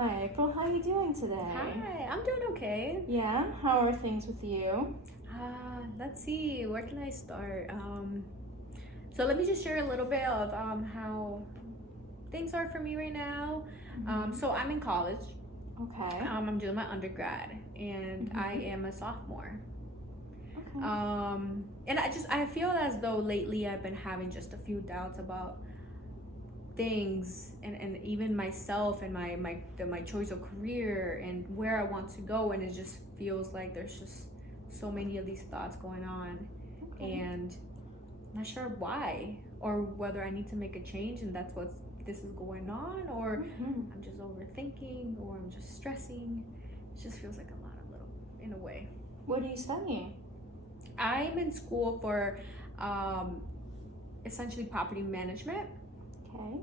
Hi, April. How are you doing today? Hi, I'm doing okay. Yeah, how are things with you? Let's see, where can I start? So let me just share a little bit of how things are for me right now. So I'm in college. Okay. I'm doing my undergrad, and I Mhm. am a sophomore. Okay. And I feel as though lately I've been having just a few doubts about things and even myself and my choice of career and where I want to go, and it just feels like there's just so many of these thoughts going on, Okay. and I'm not sure why or whether I need to make a change and that's what this is going on, or Mhm. I'm just overthinking, or I'm just stressing. It just feels like a lot of little in a way. What are you studying? I'm in school for um, essentially property management. Okay.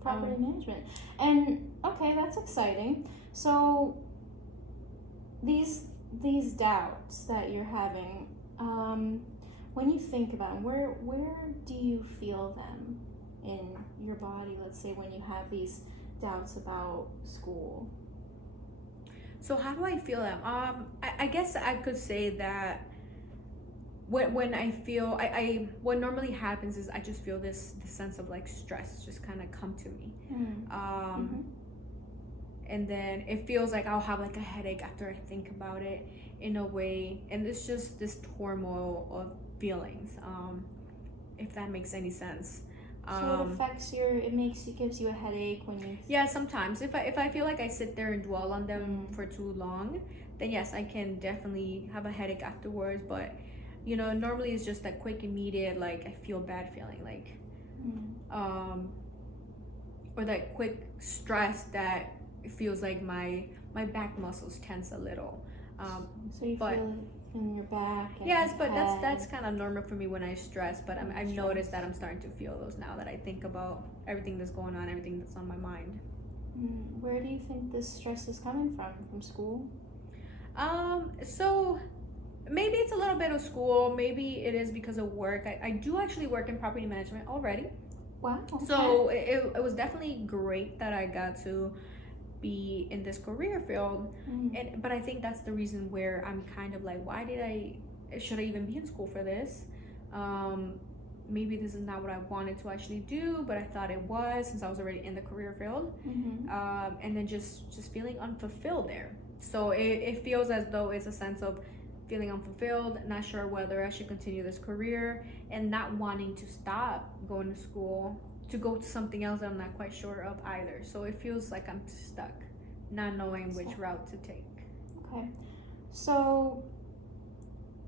Property um, management. And okay, that's exciting. So these these doubts that you're having, when you think about them, where do you feel them in your body? Let's say when you have these doubts about school. So how do I feel that? I guess I could say that when I feel what normally happens is I just feel this sense of like stress just kind of come to me. Mm-hmm. And then it feels like I'll have like a headache after I think about it in a way, and it's just this turmoil of feelings. If that makes any sense. So it Um, affects gives you a headache when you. yeah, sometimes if I feel like I sit there and dwell on them Mm, for too long, then yes, I can definitely have a headache afterwards. But normally it's just that quick, immediate, like I feel bad feeling, like mm. um, or that quick stress that it feels like my back muscles tense a little. Um, So you but feel it in your back and yes, but that's head kind of normal for me when I stress. But when I've you noticed stress. that I'm starting to feel those now that I think about everything that's going on, everything that's on my mind. Where do you think this stress is coming from? From school? So maybe it's a little bit of school, maybe it is because of work. I do actually work in property management already. Wow. Okay. So it was definitely great that I got to be in this career field. Mm, But I think that's the reason where I'm kind of like, why did I should I even be in school for this? um, Maybe this is not what I wanted to actually do, but I thought it was since I was already in the career field. mm-hmm. And then just feeling unfulfilled there. So it feels as though it's a sense of feeling unfulfilled, not sure whether I should continue this career, and not wanting to stop going to school to go to something else that I'm not quite sure of either. So it feels like I'm stuck, not knowing which route to take. Okay. So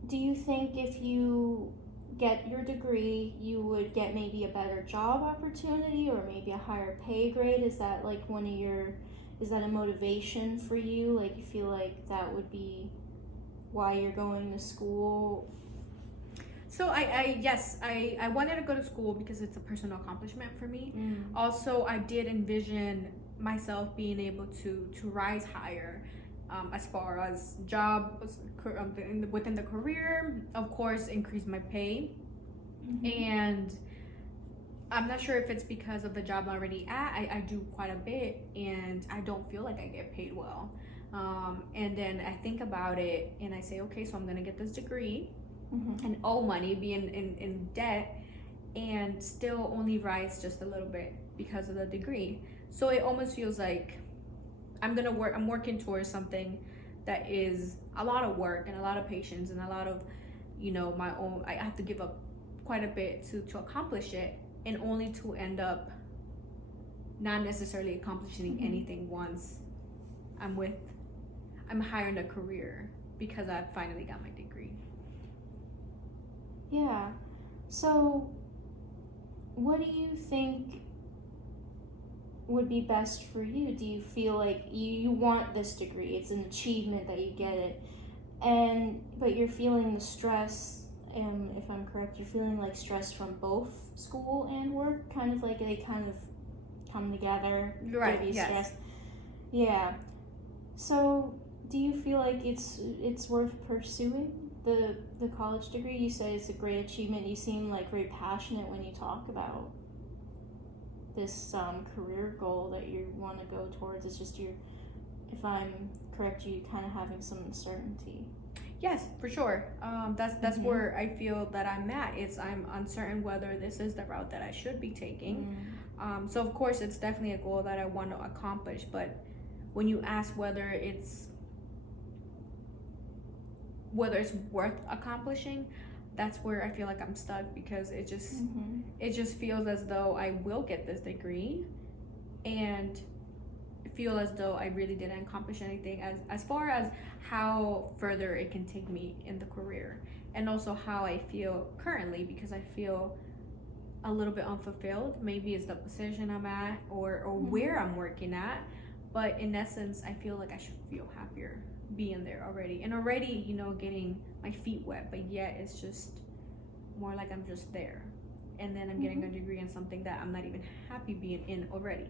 do you think if you get your degree, you would get maybe a better job opportunity or maybe a higher pay grade? Is that like is that a motivation for you? Like you feel like that would be why you're going to school? So I yes, I wanted to go to school because it's a personal accomplishment for me. Mm. Also, I did envision myself being able to rise higher, as far as job within the career. Of course, increase my pay, Mm-hmm. and I'm not sure if it's because of the job I'm already at. I do quite a bit, and I don't feel like I get paid well. And then I think about it, and I say, okay, so I'm gonna get this degree Mm-hmm. and owe money, be in debt, and still only rise just a little bit because of the degree. So it almost feels like I'm working towards something that is a lot of work and a lot of patience and a lot of, my own. I have to give up quite a bit to accomplish it, and only to end up not necessarily accomplishing Mm-hmm. anything once I'm with I'm higher in a career because I finally got my degree. Yeah. So what do you think would be best for you? Do you feel like you want this degree? It's an achievement that you get it, and but you're feeling the stress. And if I'm correct, you're feeling like stress from both school and work, kind of like they kind of come together, Right, give you yes. stress. Yeah. So do you feel like it's worth pursuing the college degree? You say it's a great achievement. You seem like very passionate when you talk about this career goal that you want to go towards. It's just you're, if I'm correct, you kind of having some uncertainty. Yes, for sure. That's Mhm. where I feel that I'm at. I'm uncertain whether this is the route that I should be taking. So of course, it's definitely a goal that I want to accomplish. But when you ask whether it's worth accomplishing, that's where I feel like I'm stuck, because Mhm. it just feels as though I will get this degree, and feel as though I really didn't accomplish anything as far as how further it can take me in the career, and also how I feel currently, because I feel a little bit unfulfilled. Maybe it's the position I'm at, or where I'm working at, but in essence I feel like I should feel happier being there already, and already, getting my feet wet, but yet it's just more like I'm just there, and then I'm getting a degree in something that I'm not even happy being in already.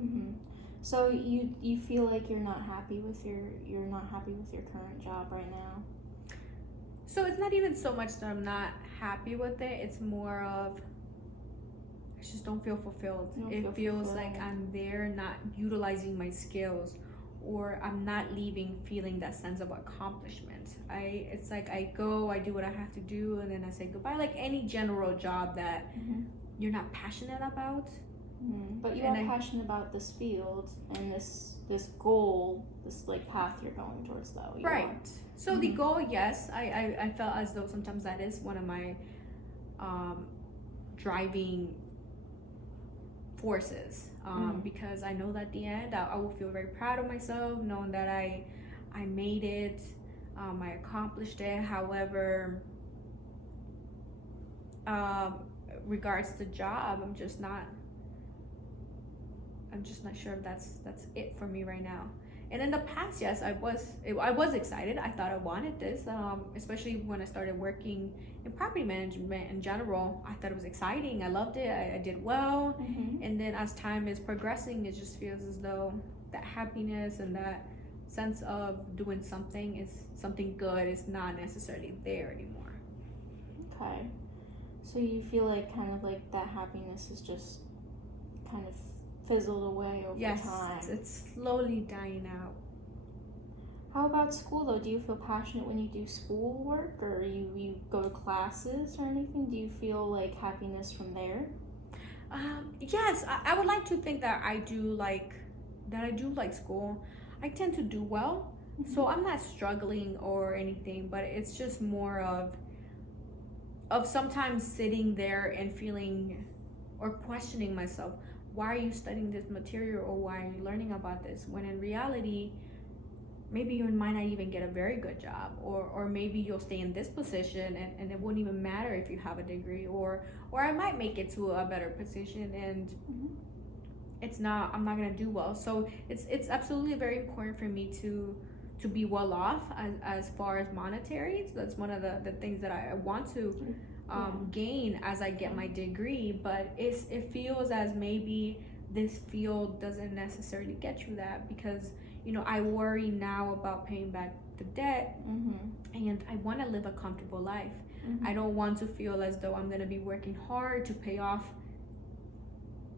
Mhm. So you feel like you're not happy with your current job right now. So it's not even so much that I'm not happy with it, it's more of I just don't feel fulfilled. You don't It feel feels like fulfilled. I'm there not utilizing my skills, or I'm not leaving feeling that sense of accomplishment. It's like I go, I do what I have to do, and then I say goodbye, like any general job that you're not passionate about. But you And are passionate about this field and this goal, this like path you're going towards, though. You Right. are. So the goal, yes, I felt as though sometimes that is one of my driving forces, because I know that at the end I will feel very proud of myself, knowing that I made it, I accomplished it. However, regards to job, I'm just not sure if that's it for me right now. And in the past, yes, I was excited. I thought I wanted this, especially when I started working in property management in general. I thought it was exciting. I loved it. I did well. And then as time is progressing, it just feels as though that happiness and that sense of doing something good is not necessarily there anymore. Okay. So you feel like kind of like that happiness is just kind of fizzled away over time. Yes, it's slowly dying out. How about school though? Do you feel passionate when you do school work, or you go to classes or anything? Do you feel like happiness from there? Yes, I would like to think that I do like school. I tend to do well, so I'm not struggling or anything, but it's just more of sometimes sitting there and feeling or questioning myself, why are you studying this material, or why are you learning about this, when in reality maybe you might not even get a very good job, or maybe you'll stay in this position and it wouldn't even matter if you have a degree, or I might make it to a better position and I'm not gonna do well. So it's absolutely very important for me to be well off as far as monetary. So that's one of the things that I want to gain as I get my degree, but it feels as maybe this field doesn't necessarily get you that, because I worry now about paying back the debt, and I want to live a comfortable life. I don't want to feel as though I'm going to be working hard to pay off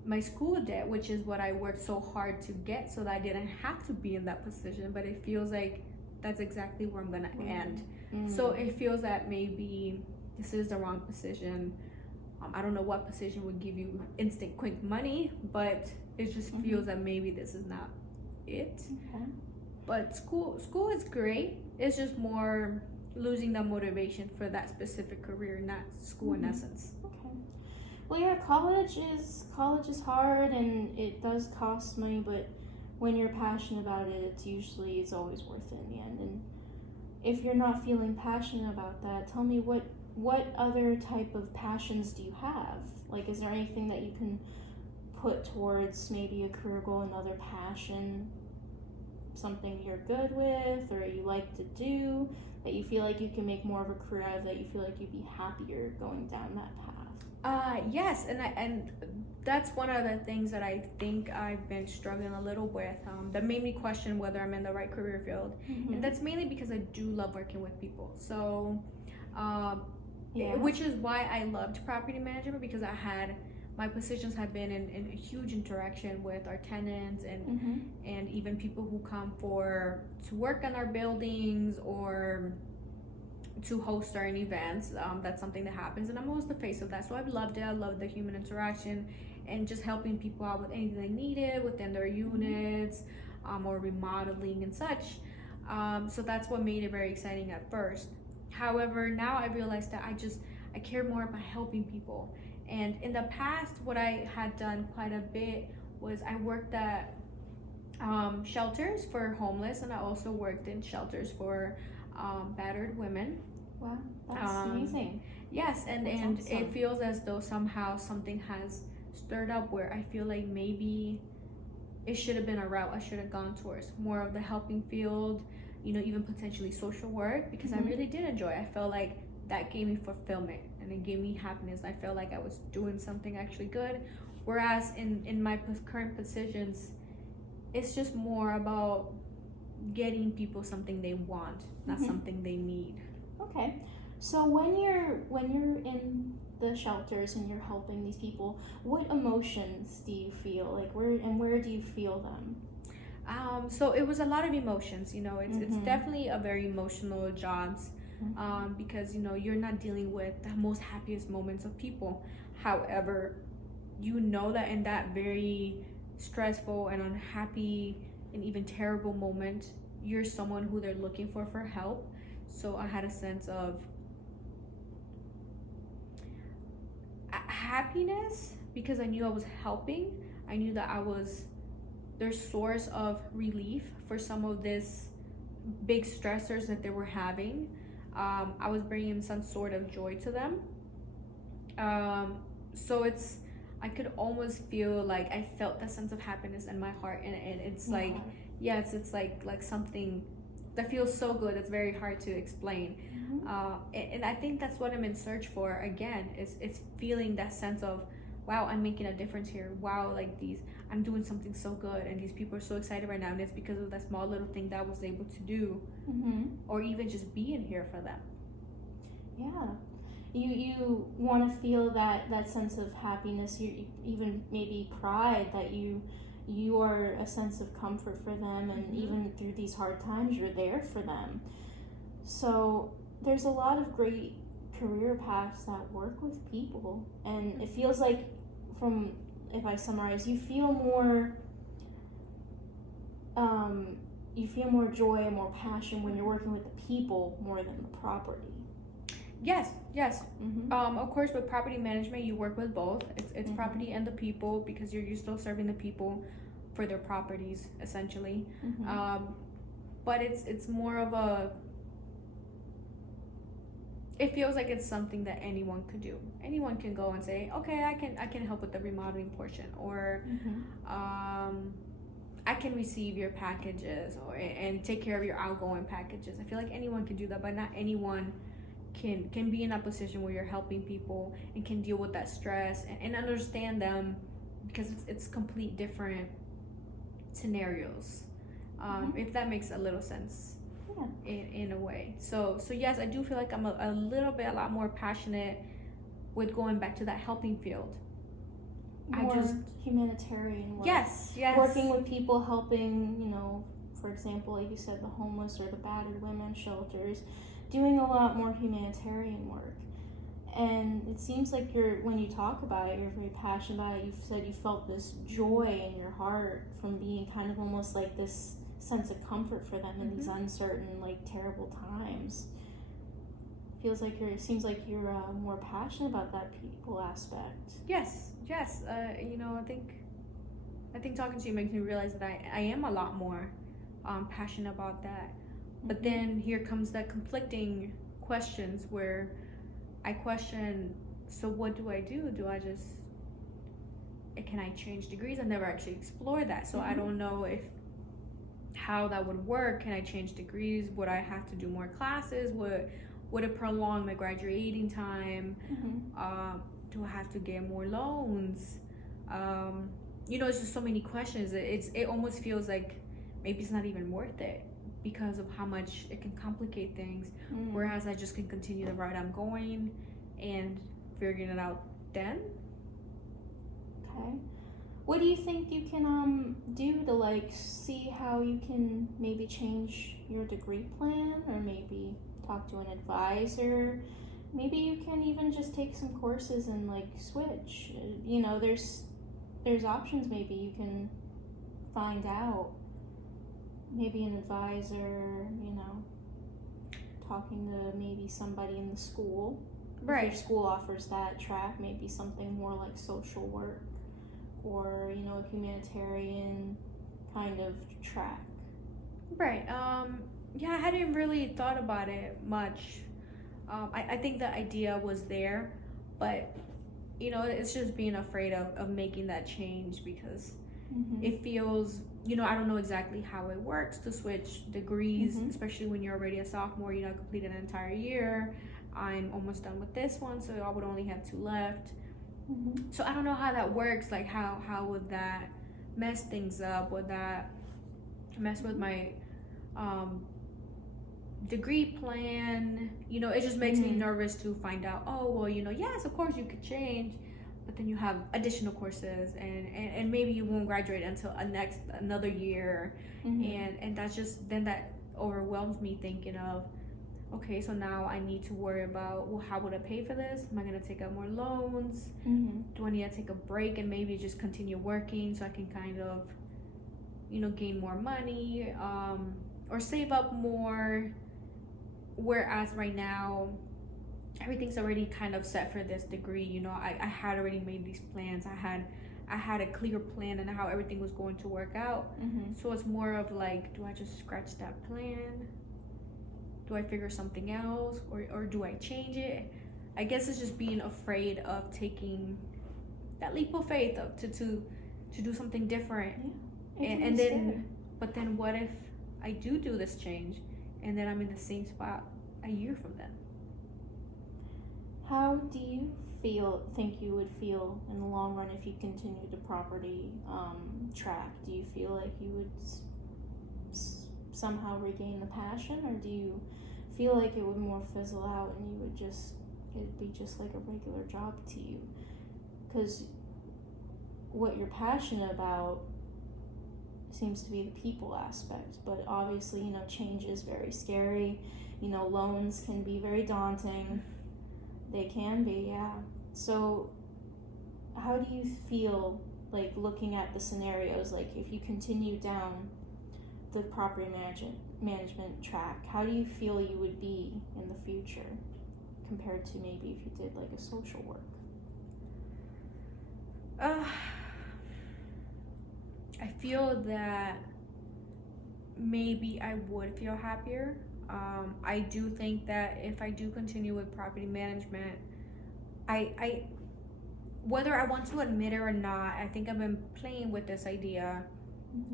my school debt, which is what I worked so hard to get, so that I didn't have to be in that position. But it feels like that's exactly where I'm going to end. So it feels that maybe this is the wrong position. I don't know what position would give you instant quick money, but it just feels that maybe this is not it. But school is great. It's just more losing the motivation for that specific career, not school in essence. Okay. Well, yeah, college is hard and it does cost money, but when you're passionate about it, it's always worth it in the end. And if you're not feeling passionate about that, tell me what other type of passions do you have? Like, is there anything that you can put towards maybe a career goal, another passion, something you're good with or you like to do that you feel like you can make more of a career out of, that you feel like you'd be happier going down that path? Yes, and that's one of the things that I think I've been struggling a little with, that made me question whether I'm in the right career field. And that's mainly because I do love working with people. So which is why I loved property management, because I had my positions have been in a huge interaction with our tenants and even people who come to work on our buildings or to host certain events. That's something that happens, and I'm always the face of that. So I've loved it. I love the human interaction and just helping people out with anything they needed within their units, or remodeling and such. So that's what made it very exciting at first. However, now I realized that I care more about helping people. And in the past, what I had done quite a bit was I worked at shelters for homeless, and I also worked in shelters for battered women. Wow, that's amazing. Yes, and That's awesome. it feels as though somehow something has stirred up where I feel like maybe it should have been a route I should have gone towards more of the helping field, even potentially social work, because I really did enjoy it. I felt like that gave me fulfillment and it gave me happiness. I felt like I was doing something actually good. Whereas in my current positions, it's just more about getting people something they want, not something they need. Okay, so when you're in the shelters and you're helping these people, what emotions do you feel? Like where do you feel them? So it was a lot of emotions. It's definitely a very emotional jobs, because you're not dealing with the most happiest moments of people. However, that in that very stressful and unhappy and even terrible moment, you're someone who they're looking for help. So I had a sense of happiness because I knew I was helping. I knew that I was their source of relief for some of this big stressors that they were having. I was bringing some sort of joy to them. So I could almost feel like I felt that sense of happiness in my heart, and it's like, yes, it's like something that feels so good. It's very hard to explain. And I think that's what I'm in search for again. It's feeling that sense of, wow, I'm making a difference here. Wow, I'm doing something so good, and these people are so excited right now, and it's because of that small little thing that I was able to do, or even just being here for them. Yeah, you want to feel that sense of happiness. You even maybe pride that you are a sense of comfort for them, and even through these hard times, you're there for them. So there's a lot of great career paths that work with people, and it feels like, if I summarize, you feel more joy and more passion when you're working with the people more than the property. Yes. Of course, with property management, you work with both. It's property and the people, because you're still serving the people for their properties essentially. But it's more of it feels like it's something that anyone could do. Anyone can go and say, okay, I can help with the remodeling portion, or I can receive your packages and take care of your outgoing packages. I feel like anyone can do that, but not anyone can be in that position where you're helping people and can deal with that stress and understand them, because it's complete different scenarios. If that makes a little sense. In a way. So yes, I do feel like I'm a lot more passionate with going back to that helping field. More humanitarian work. Yes. Working with people, helping, for example, like you said, the homeless or the battered women shelters, doing a lot more humanitarian work. And it seems like when you talk about it, you're very passionate about it. You've said you felt this joy in your heart from being kind of almost like this sense of comfort for them in these uncertain, terrible times. Seems like you're more passionate about that people aspect. Yes. I think talking to you makes me realize that I am a lot more passionate about that. But then here comes that conflicting questions where I question, so what do I do? Can I change degrees? I've never actually explored that, so I don't know how that would work. Can I change degrees? Would I have to do more classes? Would it prolong my graduating time? Do I have to get more loans? It's just so many questions. It almost feels like maybe it's not even worth it because of how much it can complicate things. Whereas I just can continue the route I'm going and figuring it out then. Okay. What do you think you can do to like see how you can maybe change your degree plan, or maybe talk to an advisor? Maybe you can even just take some courses and like switch. You know, there's options. Maybe you can find out. Maybe an advisor. You know, talking to maybe somebody in the school. If your Right. school offers that track, maybe something more like social work, or you know, a humanitarian kind of track. Right. Yeah, I hadn't really thought about it much. I think the idea was there, but it's just being afraid of making that change because Mm-hmm. it feels, I don't know exactly how it works to switch degrees, Mm-hmm. especially when you're already a sophomore, completed an entire year. I'm almost done with this one, so I would only have two left. Mm-hmm. So I don't know how that works. Like, how would that mess things up? Would that mess with my um, degree plan? It just makes me Mm-hmm. nervous to find out, oh, well, yes, of course you could change, but then you have additional courses and maybe you won't graduate until another year. Mm-hmm. And that's just, then that overwhelms me thinking of, okay, so now I need to worry about, well, how would I pay for this? Am I going to take out more loans? Mm-hmm. Do I need to take a break and maybe just continue working so I can kind of, gain more money, or save up more? Whereas right now, everything's already kind of set for this degree. I had already made these plans. I had a clear plan and how everything was going to work out. Mm-hmm. So it's more of like, do I just scratch that plan? Do I figure something else, or do I change it? I guess it's just being afraid of taking that leap of faith to do something different. It can And be then, scary. but then what if I do this change and then I'm in the same spot a year from then? How do you think you would feel in the long run if you continued the property track? Do you feel like you would somehow regain the passion, or do you feel like it would more fizzle out and you would it'd be just like a regular job to you? Because what you're passionate about seems to be the people aspect, but obviously, change is very scary. Loans can be very daunting. They can be, yeah. So how do you feel, like, looking at the scenarios, like if you continue down the property management track, how do you feel you would be in the future compared to maybe if you did like a social work? uh, I feel that maybe I would feel happier. I do think that if I do continue with property management, I whether I want to admit it or not, I think I've been playing with this idea.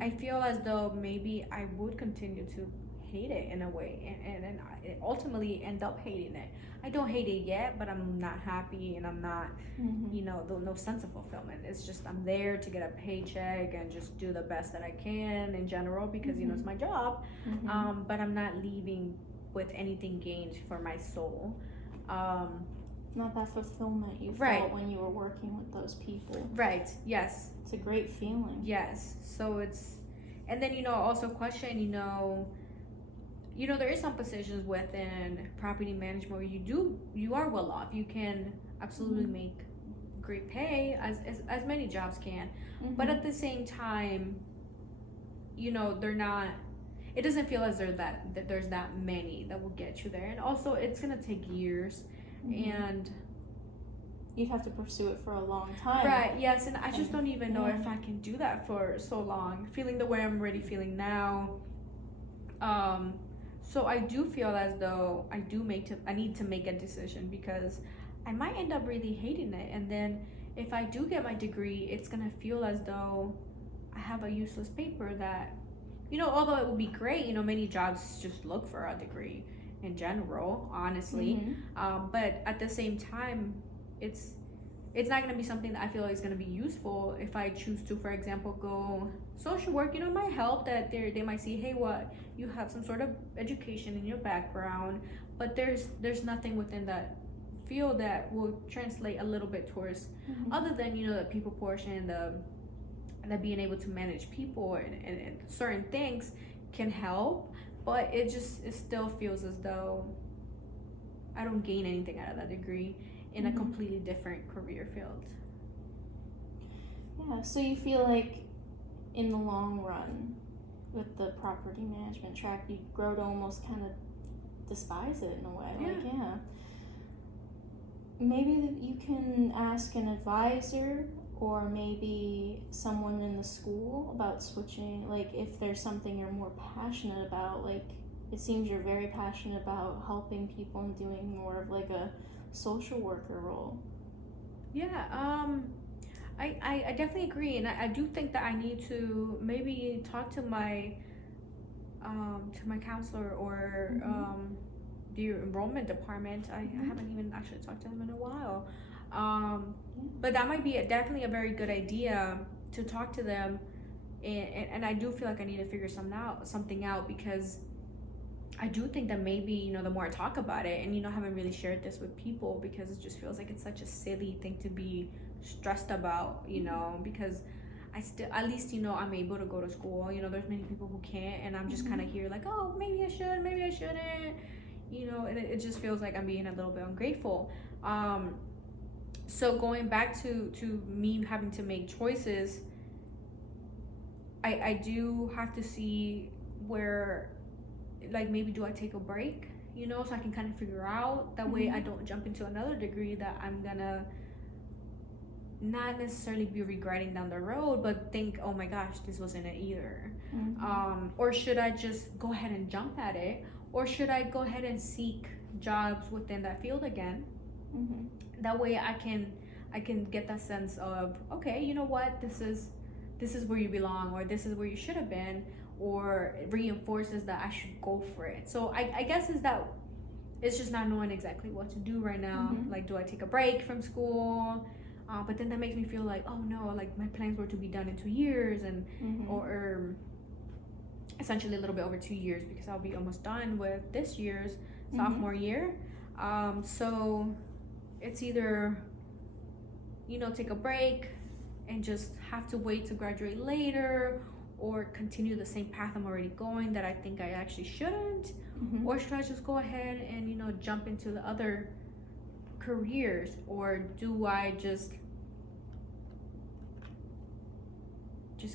I feel as though maybe I would continue to hate it in a way, and I ultimately end up hating it. I don't hate it yet, but I'm not happy, and I'm not, Mm-hmm. no sense of fulfillment. It's just I'm there to get a paycheck and just do the best that I can in general because Mhm. it's my job. Mm-hmm. But I'm not leaving with anything gained for my soul. Um, Not that fulfillment you Right. felt when you were working with those people. right. Yes. It's a great feeling. Yes. So it's, and then also question, there is some positions within property management where you are well off. You can absolutely Mhm. make great pay as many jobs can, Mm-hmm. but at the same time, they're not. It doesn't feel as though that there's that many that will get you there, and also it's gonna take years, Mhm. and You'd have to pursue it for a long time. right, yes, and I just don't even know Yeah. if I can do that for so long, feeling the way I'm already feeling now. So I do feel as though I need to make a decision because I might end up really hating it, and then if I do get my degree, it's gonna feel as though I have a useless paper that, although it would be great, many jobs just look for a degree in general, honestly. Mhm. But at the same time, it's not going to be something that I feel like is going to be useful if I choose to, for example, go social work. It might help that they might see, hey, what, you have some sort of education in your background, but there's nothing within that feel that will translate a little bit towards, other than the people portion and the being able to manage people and certain things can help, but it still feels as though I don't gain anything out of that degree in a completely different career field. Yeah, so you feel like in the long run with the property management track, you grow to almost kind of despise it in a way. Yeah. Maybe you can ask an advisor or maybe someone in the school about switching, like if there's something you're more passionate about. Like it seems you're very passionate about helping people and doing more of like a social worker role. Yeah, I definitely agree, and I do think that I need to maybe talk to my counselor or the enrollment department. I haven't even actually talked to them in a while, but that might be definitely a very good idea to talk to them, and I do feel like I need to figure something out because I do think that maybe the more I talk about it, and haven't really shared this with people because it just feels like it's such a silly thing to be stressed about, because I still, at least I'm able to go to school. There's many people who can't, and I'm just kind of here like, oh, maybe I should, maybe I shouldn't, and it just feels like I'm being a little bit ungrateful. So going back to me having to make choices, I do have to see where, like, maybe do I take a break, so I can kind of figure out, that way I don't jump into another degree that I'm gonna not necessarily be regretting down the road, but think, oh my gosh, this wasn't it either. Or should I just go ahead and jump at it, or should I go ahead and seek jobs within that field again? That way I can get that sense of, okay, you know what, this is where you belong, or this is where you should have been, or it reinforces that I should go for it. So I guess it's just not knowing exactly what to do right now. Like, do I take a break from school? But then that makes me feel like, oh no, like my plans were to be done in 2 years, and or essentially a little bit over 2 years, because I'll be almost done with this year's sophomore year. So it's either take a break and just have to wait to graduate later, or continue the same path I'm already going that I think I actually shouldn't, or should I just go ahead and jump into the other careers, or do I just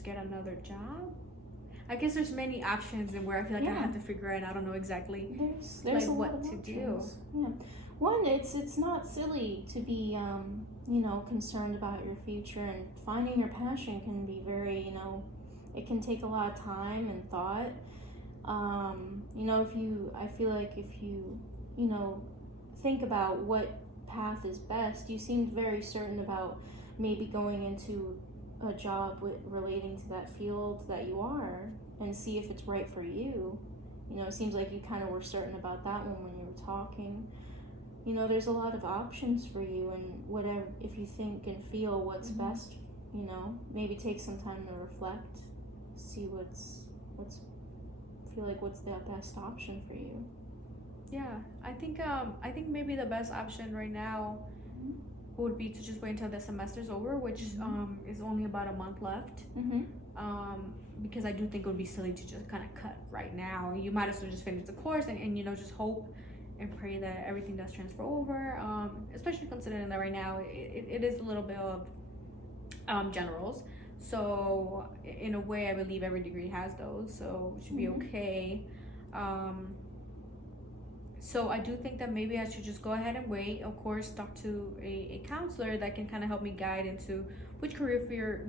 get another job? I guess there's many options, and where I feel like I have to figure it out. I don't know exactly there's like a what lot of to options. do. One, it's not silly to be concerned about your future, and finding your passion can be very, it can take a lot of time and thought. I feel like if you think about what path is best, you seemed very certain about maybe going into a job relating to that field that you are, and see if it's right for you. It seems like you kind of were certain about that one when you were talking. There's a lot of options for you, and whatever, if you think and feel what's best, maybe take some time to reflect, see what's the best option for you. Yeah, I think maybe the best option right now would be to just wait until the semester's over, which is only about a month left. Because I do think it would be silly to just kind of cut right now. You might as well just finish the course and just hope and pray that everything does transfer over. Especially considering that right now it is a little bit of generals. So in a way, I believe every degree has those, so it should be okay. So I do think that maybe I should just go ahead and wait. Of course, talk to a counselor that can kind of help me guide into which career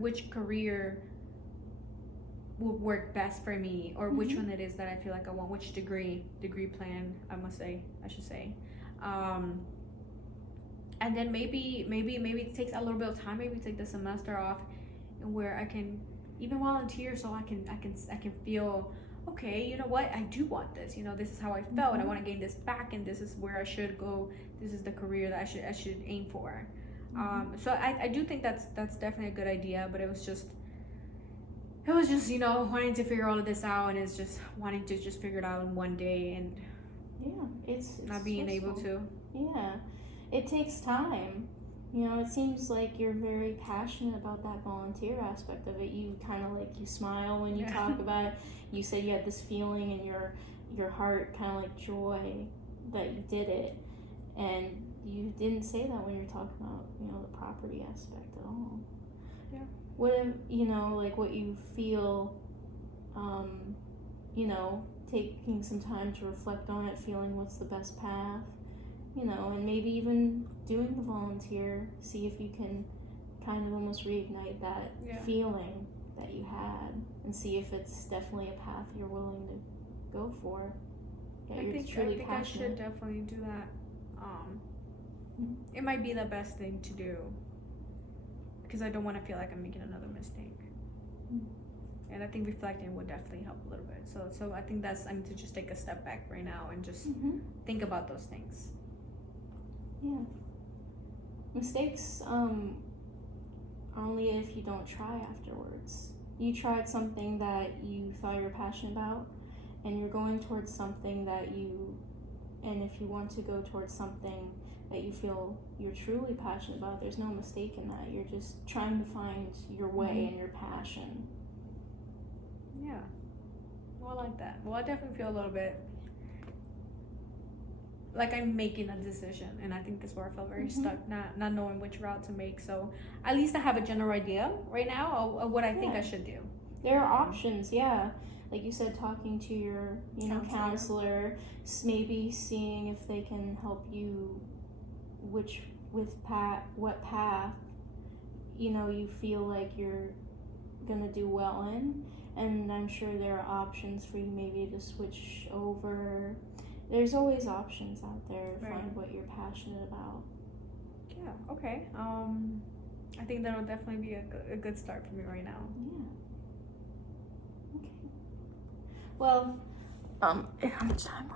would work best for me, or which one it is that I feel like I want, which degree plan I should say. And then maybe it takes a little bit of time, maybe take the semester off, where I can even volunteer, so I can feel, okay, you know what, I do want this, this is how I felt, I want to gain this back, and this is where I should go, this is the career that I should aim for. So I do think that's definitely a good idea, but it was just wanting to figure all of this out, and it's just wanting to just figure it out in one day, and it's not being stressful. able to. Yeah, it takes time. You know, it seems like you're very passionate about that volunteer aspect of it. You kind of like, you smile when you talk about it. You said you had this feeling in your heart, kind of like joy that you did it, and you didn't say that when you were talking about, you know, the property aspect at all. Yeah. What if, you know, like what you feel, you know, taking some time to reflect on it, feeling what's the best path, you know, and maybe even doing the volunteer, see if you can kind of almost reignite that feeling that you had, and see if it's definitely a path you're willing to go for. I think I should definitely do that. It might be the best thing to do because I don't want to feel like I'm making another mistake. And I think reflecting would definitely help a little bit. So I think I need to just take a step back right now and just think about those things. Yeah. Mistakes only if you don't try afterwards. You tried something that you thought you were passionate about, and you're going towards something and if you want to go towards something that you feel you're truly passionate about, there's no mistake in that. You're just trying to find your way and your passion. Yeah. Well, I like that. Well, I definitely feel a little bit like I'm making a decision, and I think that's where I felt very stuck, not knowing which route to make. So at least I have a general idea right now of what I think I should do. There are options, like you said, talking to your counselor, maybe seeing if they can help you what path you feel like you're gonna do well in. And I'm sure there are options for you maybe to switch over. There's always options out there to find what you're passionate about. Yeah, okay. I think that'll definitely be a good start for me right now. Yeah. Okay. Well, how much time?